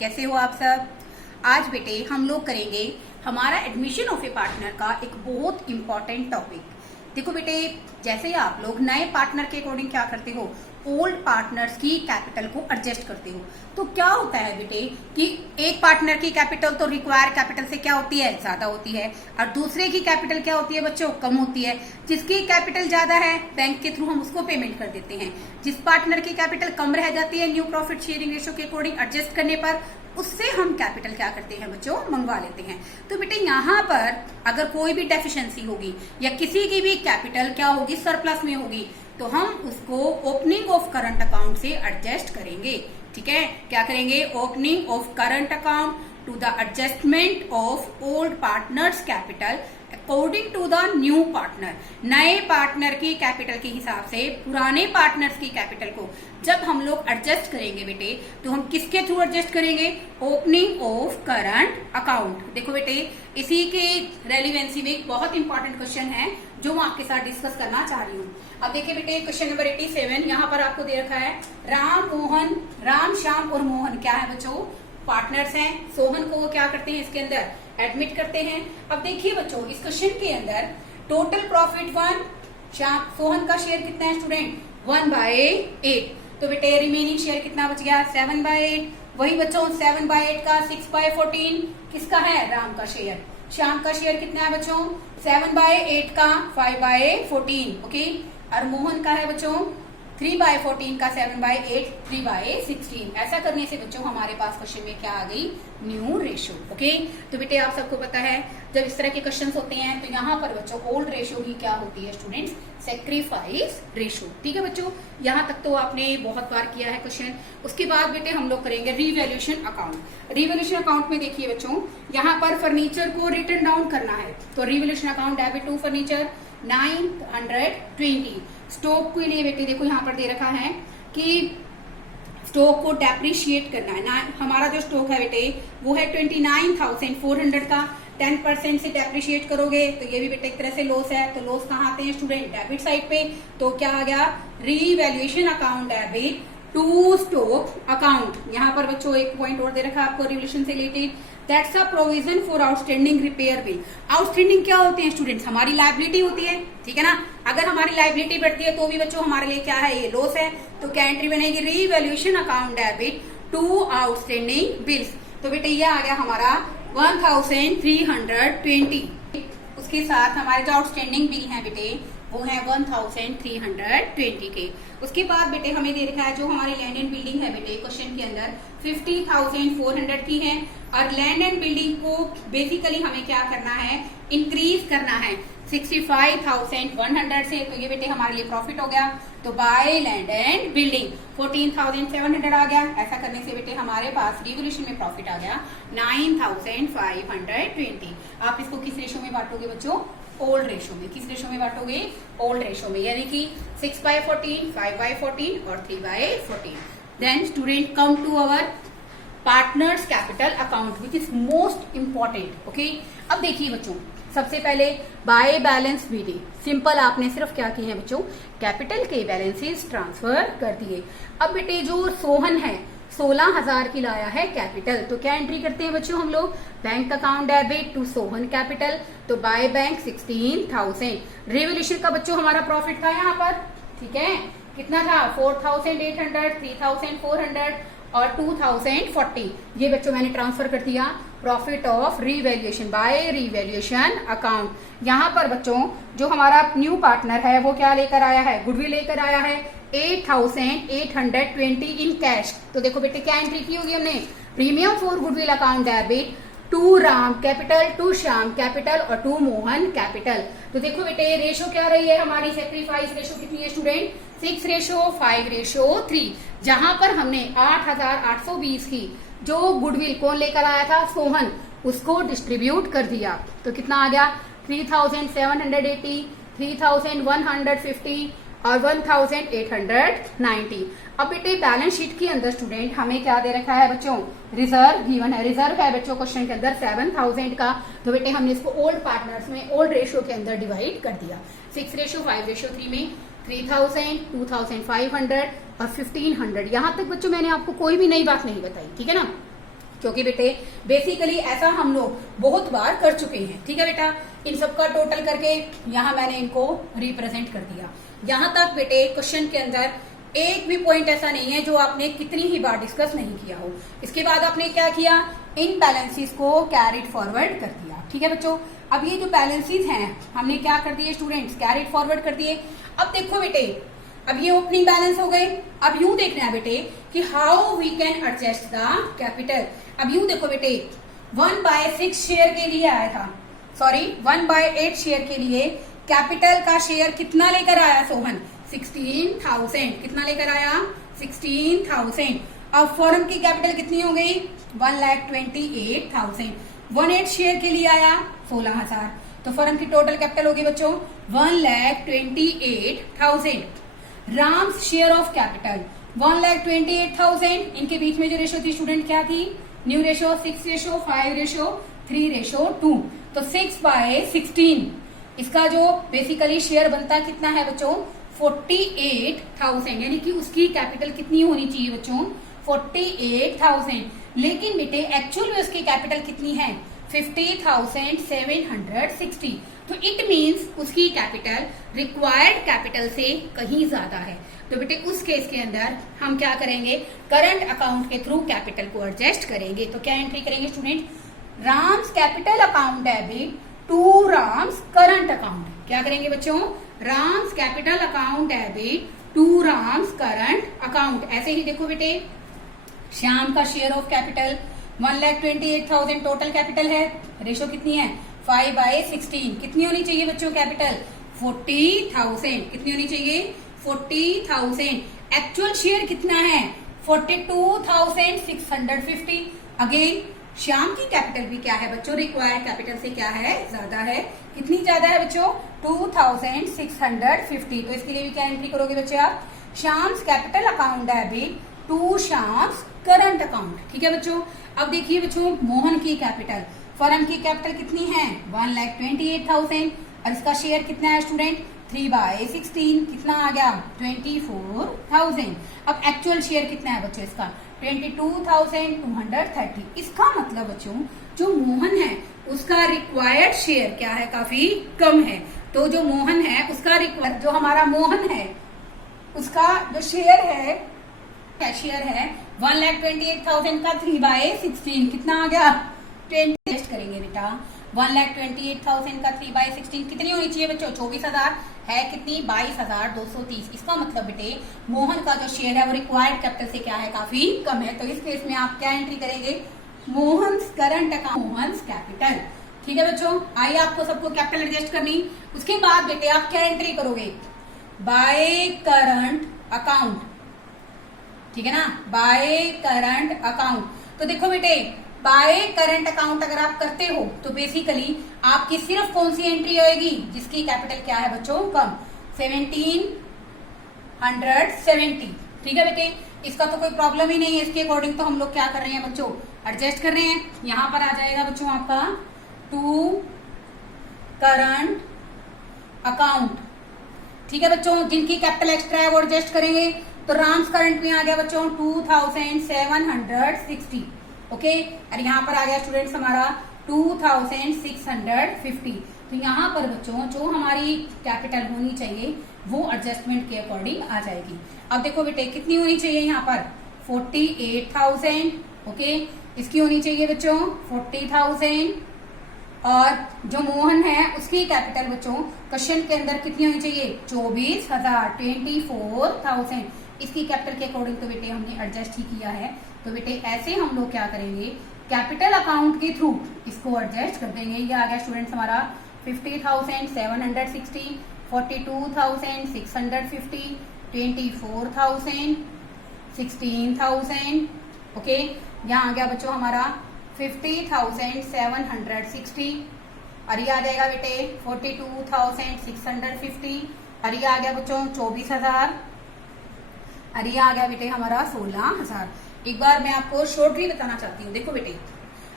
कैसे हो आप सब। आज बेटे हम लोग करेंगे हमारा एडमिशन ऑफ ए पार्टनर का एक बहुत इंपॉर्टेंट टॉपिक। देखो बेटे, जैसे आप लोग नए पार्टनर के अकॉर्डिंग क्या करते हो, ओल्ड पार्टनर्स की कैपिटल को एडजस्ट करते हो। तो क्या होता है बेटे कि एक पार्टनर की कैपिटल तो रिक्वायर कैपिटल से क्या होती है, ज्यादा होती है, और दूसरे की कैपिटल क्या होती है बच्चों, कम होती है। जिसकी कैपिटल ज्यादा है बैंक के थ्रू हम उसको पेमेंट कर देते हैं। जिस पार्टनर की कैपिटल कम रह जाती है न्यू प्रॉफिट शेयरिंग रेशो के अकॉर्डिंग एडजस्ट करने पर, उससे हम कैपिटल क्या करते हैं बच्चों, मंगवा लेते हैं। तो बेटे यहाँ पर अगर कोई भी डेफिशिएंसी होगी या किसी की भी कैपिटल क्या होगी, सरप्लस में होगी, तो हम उसको ओपनिंग ऑफ करंट अकाउंट से एडजस्ट करेंगे। ठीक है, क्या करेंगे, opening of current account to the adjustment of old partners capital according to the new partner. नए पार्टनर की कैपिटल के हिसाब से पुराने पार्टनर्स की कैपिटल को जब हम लोग एडजस्ट करेंगे बेटे, तो हम किसके थ्रू एडजस्ट करेंगे, ओपनिंग ऑफ करंट अकाउंट। देखो बेटे, इसी के रेलिवेंसी में एक बहुत इंपॉर्टेंट क्वेश्चन है जो मैं आपके साथ डिस्कस करना चाह रही हूँ। अब देखिए बेटे, क्वेश्चन नंबर 87 यहाँ पर आपको दे रखा है। राम, श्याम और मोहन क्या है बच्चों, पार्टनर्स हैं। सोहन को वो क्या करते हैं, इसके अंदर एडमिट करते हैं। अब देखिए बच्चों, इस क्वेश्चन के अंदर टोटल प्रॉफिट 1, सोहन का शेयर कितना है स्टूडेंट, 1/8। तो बेटे रिमेनिंग शेयर कितना बच गया, 7/8। वही बच्चों 7/8 का 6/14 किसका है, राम का शेयर। श्याम का शेयर कितना है बच्चों, 7/8 का 5/14। ओके, और मोहन का है बच्चों 3/14 का 7/8 3/16। ऐसा करने से बच्चों हमारे पास क्वेश्चन में क्या आ गई, न्यू रेशो। ओके, तो बेटे आप सबको पता है जब इस तरह के क्वेश्चंस होते हैं तो यहाँ पर बच्चों ओल्ड रेशो ही क्या होती है स्टूडेंट्स, सेक्रीफाइस रेशो। ठीक है बच्चों, यहाँ तक तो आपने बहुत बार किया है क्वेश्चन। उसके बाद बेटे हम लोग करेंगे रिवैल्यूएशन अकाउंट। रिवैल्यूएशन अकाउंट में देखिए बच्चों, यहाँ पर फर्नीचर को रिटर्न डाउन करना है, तो revaluation account debit to furniture 920। Stock के लिए बेटे देखो यहाँ पर दे रखा है कि स्टॉक को डेप्रिशिएट करना है ना। हमारा जो स्टॉक है बेटे वो है 29,400 का, 10% से डेप्रिशिएट करोगे तो ये भी बेटे एक तरह से लॉस है। तो लॉस कहाँ आते हैं स्टूडेंट, डेबिट साइड पे। तो क्या आ गया, revaluation account debit to stock account. यहाँ पर बच्चों एक पॉइंट और दे रखा है आपको रिवैल्यूएशन से related, that's a provision for outstanding repair bill. Outstanding क्या होते हैं स्टूडेंट्स, हमारी लायबिलिटी होती है। ठीक है ना, अगर हमारी लायबिलिटी बढ़ती है तो भी बच्चों हमारे लिए क्या है, ये लॉस है। तो क्या एंट्री बनेगी, revaluation account debit to outstanding bills. तो बेटे ये आ गया हमारा 1320। उसके साथ हमारे जो आउटस्टैंडिंग बिल है बेटे वो है 1320 के। उसके बाद बेटे हमें दे रखा है जो हमारी लैंड एंड बिल्डिंग है बेटे क्वेश्चन के अंदर 50,400 की है। और लैंड एंड बिल्डिंग को बेसिकली हमें क्या करना है, इंक्रीज करना है 65,100 से। तो ये बेटे हमारे लिए प्रॉफिट हो गया। तो बाय लैंड एंड बिल्डिंग 14,700 आ गया। ऐसा करने से बेटे हमारे पास रिवोल्यूशन में प्रॉफिट आ गया 9,520। आप इसको किस रेशो में बांटोगे बच्चों, ओल्ड रेशो में। किस रेशो में बांटोगे, ओल्ड रेशो में, यानी कि 6/14, 5/14 और 3/14। Then student come to our partners capital account which is most important. Okay, अब देखिए बच्चों, सबसे पहले बाय बैलेंस विधि, सिंपल आपने सिर्फ क्या किए हैं बच्चों, कैपिटल के बैलेंसेस ट्रांसफर कर दिए। अब बेटे जो सोहन है 16,000 की लाया है कैपिटल, तो क्या एंट्री करते हैं बच्चों हम लोग, bank account debit to Sohan capital. तो बाय बैंक 16,000। रिवोल्यूशन का बच्चों हमारा प्रॉफिट था यहाँ पर, ठीक है, कितना था 4,800, 3,400 और 2,040। ये बच्चों मैंने ट्रांसफर कर दिया profit of revaluation by revaluation account. यहाँ पर बच्चों जो हमारा न्यू पार्टनर है वो क्या लेकर आया है, गुडविल लेकर आया है 8,820 इन कैश। तो देखो बेटे क्या एंट्री की होगी हमने, premium for goodwill account debit to Ram capital, to Shyam capital और टू मोहन कैपिटल। तो देखो बेटे रेशो क्या रही है हमारी, सेक्रीफाइस रेशो कितनी है स्टूडेंट, 6:5:3। जहां पर हमने 8,820 की जो गुडविल कौन लेकर आया था, सोहन, उसको डिस्ट्रीब्यूट कर दिया। तो कितना आ गया 3,780, 3,150 और 1,890। अब बेटे बैलेंस शीट के अंदर स्टूडेंट हमें क्या दे रखा है बच्चों, रिजर्व गिवन है। रिजर्व है बच्चों क्वेश्चन के अंदर 7,000 का। तो बेटे हमने इसको ओल्ड पार्टनर्स में ओल्ड रेशियो के अंदर डिवाइड कर दिया। 6:5:3 में 3,000, 2,500 और 1,500। यहाँ तक बच्चों मैंने आपको कोई भी नई बात नहीं बताई, ठीक है ना। क्योंकि बेटे बेसिकली ऐसा हम लोग बहुत बार कर चुके हैं। ठीक है बेटा, इन सबका टोटल करके यहाँ मैंने इनको रिप्रेजेंट कर दिया। यहाँ तक बेटे क्वेश्चन के अंदर एक भी पॉइंट ऐसा नहीं है जो आपने कितनी ही बार डिस्कस नहीं किया हो। इसके बाद आपने क्या किया, इन बैलेंसेस को कैरिड फॉरवर्ड कर दिया। ठीक है बच्चों, अब ये जो बैलेंसेस हैं हमने क्या कर दिए स्टूडेंट्स, कैरिड फॉरवर्ड कर दिए। अब देखो बेटे, अब ये ओपनिंग बैलेंस हो गए। अब यूं देखना है बेटे कि how we can adjust the capital. अब यूं देखो बेटे, 1/6 शेयर के लिए आया था, सॉरी 1/8 शेयर के लिए कैपिटल का शेयर कितना लेकर आया सोहन, 16,000। कितना लेकर आया, 16,000। अब फर्म की कैपिटल कितनी हो गई, 1,28,000। 1/8 शेयर के लिए आया 16,000, तो फर्म की टोटल कैपिटल होगी बच्चों 1,28,000। Ram's share of capital 1,28,000। इनके बीच में जो रेशो थी स्टूडेंट क्या थी, न्यू रेशो 6:5:3:2। तो 6/16 इसका जो बेसिकली शेयर बनता कितना है बच्चों, 48,000। यानी कि उसकी कैपिटल कितनी होनी चाहिए बच्चों, 48,000। लेकिन बेटे एक्चुअल में उसकी कैपिटल कितनी है, 50,760। तो इट मीन्स उसकी कैपिटल रिक्वायर्ड कैपिटल से कहीं ज्यादा है। तो बेटे उस केस के अंदर हम क्या करेंगे, करंट अकाउंट के थ्रू कैपिटल को एडजस्ट करेंगे। तो क्या एंट्री करेंगे student, Ram's capital account debit to Ram's current account. क्या करेंगे बच्चों, Ram's capital account debit to Ram's current account. ऐसे ही देखो बेटे, श्याम का share of capital 1,28,000 total capital है, रेशो कितनी है 5/16। कितनी होनी चाहिए बच्चों कैपिटल, 40,000। कितनी होनी चाहिए, 40,000। एक्चुअल शेयर कितना है, 42,650। अगेन श्याम की कैपिटल भी क्या है बच्चों, रिक्वायर्ड कैपिटल से क्या है, ज्यादा है। कितनी ज्यादा है बच्चों, 2,650। तो इसके लिए भी क्या एंट्री करोगे बच्चे आप, Shyam's capital account debit to Shyam's current account. ठीक है बच्चों, अब देखिए बच्चों मोहन की कैपिटल, फर्म की कैपिटल कितनी है 1,28,000 और इसका शेयर कितना है स्टूडेंट 3/16। कितना आ गया 24,000। अब एक्चुअल शेयर कितना है बच्चों इसका 22,230। इसका मतलब बच्चों जो मोहन है उसका रिक्वायर्ड शेयर क्या है, काफी कम है। तो जो मोहन है उसका रिक्वायर्ड, जो हमारा मोहन है उसका जो शेयर है, कैशियर है 1,28,000 का 3/16। कितना आ गया 20। टेस्ट करेंगे बेटा, 1,28,000 का 3/16 कितनी होनी चाहिए बच्चों, 24,000 है। कितनी 22,230। इसका मतलब बेटे मोहन का जो शेयर है वो रिक्वायर्ड कैपिटल से क्या है, काफी कम है। तो इस केस में आप क्या एंट्री करेंगे, Mohan's current account, Mohan's capital. ठीक है बच्चों, आइए आपको सबको कैपिटल एडजस्ट करनी। उसके बाद बेटे आप क्या एंट्री करोगे, बाय करंट अकाउंट। ठीक है ना, बाय करंट अकाउंट। तो देखो बेटे बाय करंट अकाउंट अगर आप करते हो तो बेसिकली आपकी सिर्फ कौन सी एंट्री आएगी, जिसकी कैपिटल क्या है बच्चों कम, 1,770। ठीक है बेटे, इसका तो कोई प्रॉब्लम ही नहीं है। इसके अकॉर्डिंग तो हम लोग क्या कर रहे हैं बच्चों, एडजस्ट कर रहे हैं। यहां पर आ जाएगा बच्चों आपका टू करंट अकाउंट। ठीक है बच्चों, जिनकी कैपिटल एक्स्ट्रा है वो एडजस्ट करेंगे। तो राम्स करंट में आ गया बच्चों 2,760। ओके, और यहाँ पर आ गया स्टूडेंट्स हमारा 2,650। तो यहाँ पर बच्चों जो हमारी कैपिटल होनी चाहिए वो एडजस्टमेंट के अकॉर्डिंग आ जाएगी। अब देखो बेटे कितनी होनी चाहिए यहाँ पर 48,000। ओके, इसकी होनी चाहिए बच्चों 40,000। और जो मोहन है उसकी कैपिटल बच्चों क्वेश्चन के अंदर कितनी होनी चाहिए 24,000, 24,000। इसकी कैपिटल के अकॉर्डिंग तो बेटे हमने एडजस्ट ही किया है। तो बेटे ऐसे हम लोग क्या करेंगे, कैपिटल अकाउंट के थ्रू इसको एडजस्ट कर देंगे। ये आ गया स्टूडेंट्स हमारा 50,760, 42,650, 24,000, 16,000। ओके, यहाँ आ गया बच्चों हमारा 50,760 और ये आ जाएगा बेटे 42,650 और ये आ गया बच्चों 24,000 और ये आ गया बेटे हमारा 16,000। एक बार मैं आपको शॉर्टली बताना चाहती हूँ। देखो बेटे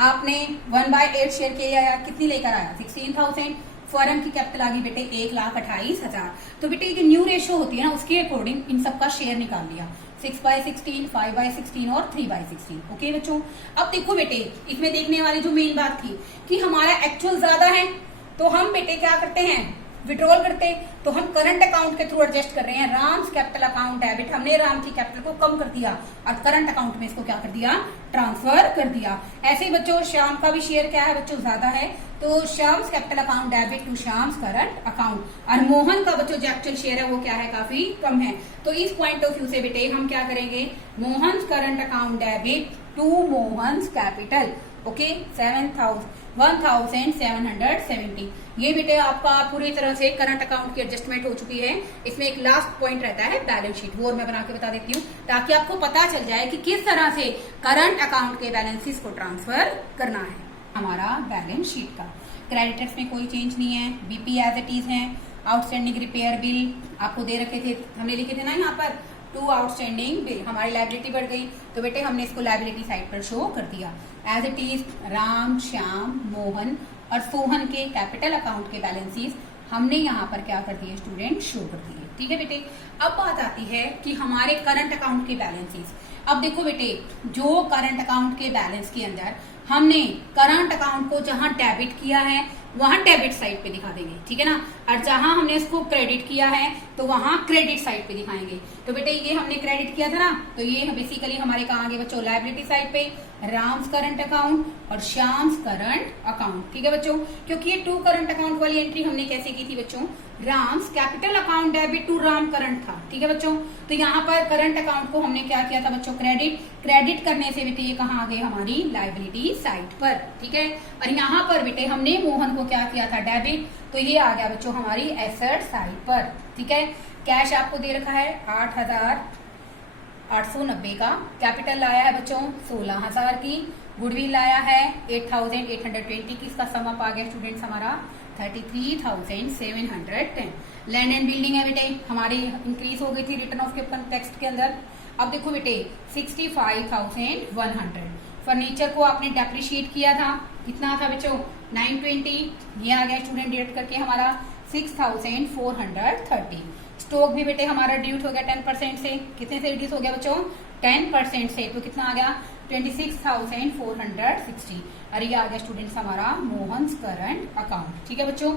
आपने 1/8 शेयर किया आया, कितनी लेकर आया 16,000। फर्म की कैपिटल आ गई बेटे 1,28,000। तो बेटे ये जो न्यू रेशो होती है ना उसके अकॉर्डिंग इन सबका शेयर निकाल लिया। 6/16, 5/16 और 3/16। ओके बच्चों, अब देखो बेटे, इसमें देखने वाली जो मेन बात थी कि हमारा एक्चुअल ज्यादा है, तो हम बेटे क्या करते हैं, विड्रॉल करते। तो हम करंट अकाउंट के थ्रू एडजस्ट कर रहे हैं। राम्स कैपिटल अकाउंट डेबिट, हमने राम की कैपिटल को कम कर दिया और करंट अकाउंट में इसको क्या कर दिया, ट्रांसफर कर दिया। ऐसे ही बच्चों श्याम का भी शेयर क्या है बच्चों, ज्यादा है, तो Shyam's capital account debit to Shyam's current account. और मोहन का बच्चों जो एक्चुअल शेयर है वो क्या है, काफी कम है। तो इस पॉइंट ऑफ व्यू से बेटे हम क्या करेंगे, Mohan current account debit to Mohan capital. Okay, 1770। ये बेटे आपका पूरी तरह से करंट अकाउंट की एडजस्टमेंट हो चुकी है। इसमें एक लास्ट पॉइंट रहता है बैलेंस शीट, वो मैं बना के बता देती हूँ ताकि आपको पता चल जाए कि किस तरह से करंट अकाउंट के बैलेंसेस को ट्रांसफर करना है। हमारा बैलेंस शीट का क्रेडिटर्स में कोई चेंज नहीं है, बीपी एज इट इज है। आउटस्टैंडिंग रिपेयर बिल आपको दे रखे थे, हमने लिखे थे ना यहाँ पर 2 आउटस्टैंडिंग बिल, हमारी लायबिलिटी बढ़ गई तो बेटे हमने इसको लायबिलिटी साइड पर शो कर दिया। As it is Ram, Shyam, Mohan और सोहन के कैपिटल अकाउंट के बैलेंसेस हमने यहाँ पर क्या कर दिए स्टूडेंट, शो कर दिए। ठीक है बेटे, अब बात आती है कि हमारे करंट अकाउंट के बैलेंसेस। अब देखो बेटे, जो करंट अकाउंट के बैलेंस के अंदर हमने करंट अकाउंट को जहां डेबिट किया है वहां डेबिट साइड पे दिखा देंगे, ठीक है ना, और जहां हमने इसको क्रेडिट किया है तो वहां क्रेडिट साइड पे दिखाएंगे। तो बेटे ये हमने क्रेडिट किया था ना, तो ये बेसिकली हमारे कहाँ गए बच्चों, लायबिलिटी साइड पे, राम्स करंट अकाउंट और श्याम्स करंट अकाउंट। ठीक है बच्चों, क्योंकि ये 2 करंट अकाउंट वाली एंट्री हमने कैसे की थी बच्चों, Ram's capital account debit to Ram current था। ठीक है बच्चों, तो यहाँ पर करंट अकाउंट को हमने क्या किया था बच्चों, क्रेडिट करने से बेटे ये कहाँ आ गए, हमारी लायबिलिटी साइड पर। ठीक है, और यहाँ पर बेटे हमने मोहन को क्या किया था, डेबिट, तो ये आ गया बच्चों हमारी एसेट साइड पर। ठीक है, कैश आपको दे रखा है 8,890 का, कैपिटल लाया है बच्चों 16,000 की, गुडविल लाया है 8,820 की, इसका सम अप आ गया स्टूडेंट्स हमारा 33,710। लैंड एंड बिल्डिंग है बेटे हमारी इंक्रीज हो गई थी रिटर्न ऑफ के टेक्स्ट के अंदर। अब देखो बेटे 65,100। फर्नीचर को आपने डेप्रिशिएट किया था, कितना था बच्चों 920, ये आ गया स्टूडेंट डिडक्ट करके हमारा 6,430। स्टॉक भी बेटे हमारा रिड्यूस हो गया 10% से, कितने से रिड्यूस हो गया बच्चों, 10% से, तो कितना आ गया 26,460। और ये आ गया स्टूडेंट्स हमारा मोहन करंट अकाउंट। ठीक है बच्चों,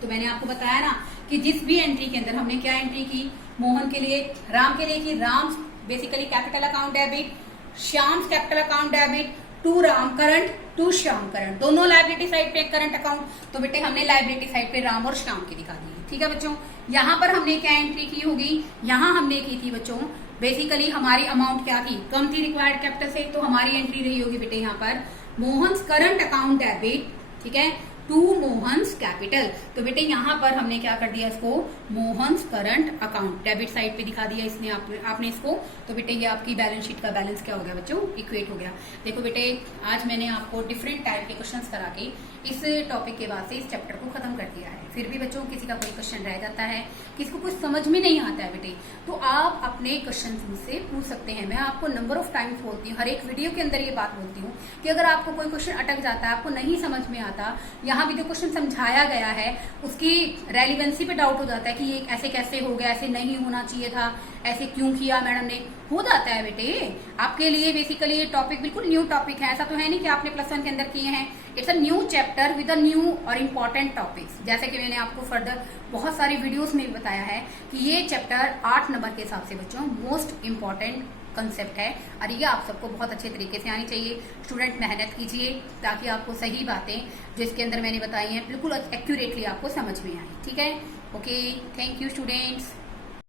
तो मैंने आपको बताया ना कि जिस भी एंट्री के अंदर हमने क्या एंट्री की, मोहन के लिए, राम के लिए की, Ram basically capital account debit, Shyam capital account debit to Ram current to Shyam current, दोनों लायबिलिटी साइड पे करंट अकाउंट, तो बेटे हमने लायबिलिटी साइड पे राम और श्याम की दिखा दी। ठीक है बच्चों, यहाँ पर हमने क्या एंट्री की होगी, यहाँ हमने की थी बच्चों बेसिकली हमारी अमाउंट क्या थी, कम थी रिक्वायर्ड कैपिटल से, तो हमारी एंट्री रही होगी बेटे यहाँ पर मोहन करंट अकाउंट डेबिट, ठीक है, टू मोहन्स कैपिटल। तो बेटे यहाँ पर हमने क्या कर दिया, इसको Mohan's current account debit side पे दिखा दिया इसने आपने इसको। तो बेटे ये आपकी बैलेंस शीट का बैलेंस क्या हो गया बच्चों, इक्वेट हो गया। देखो बेटे आज मैंने आपको डिफरेंट टाइप के क्वेश्चंस करा के इस टॉपिक के बाद से इस चैप्टर को खत्म कर दिया है। फिर भी बच्चों किसी का कोई क्वेश्चन रह जाता है, किसी को कुछ समझ में नहीं आता है बेटे, तो आप अपने क्वेश्चन मुझसे पूछ सकते हैं। मैं आपको नंबर ऑफ टाइम्स बोलती हूँ, हर एक वीडियो के अंदर ये बात बोलती हूँ कि अगर आपको कोई क्वेश्चन अटक जाता है, आपको नहीं समझ में आता, यहाँ भी जो क्वेश्चन समझाया गया है उसकी रेलिवेंसी पे डाउट हो जाता है कि ये ऐसे कैसे हो गया, ऐसे नहीं होना चाहिए था, ऐसे क्यों किया मैडम ने, हो जाता है बेटे। आपके लिए बेसिकली ये टॉपिक बिल्कुल न्यू टॉपिक है, ऐसा तो है नहीं कि आपने +1 के अंदर किए हैं। It's a new chapter with a new और इम्पोर्टेंट टॉपिक्स, जैसे कि मैंने आपको फर्दर बहुत सारी वीडियोस में भी बताया है कि ये चैप्टर 8 नंबर के हिसाब से बच्चों मोस्ट इम्पॉर्टेंट कंसेप्ट है और ये आप सबको बहुत अच्छे तरीके से आनी चाहिए। स्टूडेंट मेहनत कीजिए ताकि आपको सही बातें जो इसके अंदर मैंने बताई हैं बिल्कुल एक्यूरेटली आपको समझ में आए। ठीक है, ओके, थैंक यू स्टूडेंट्स।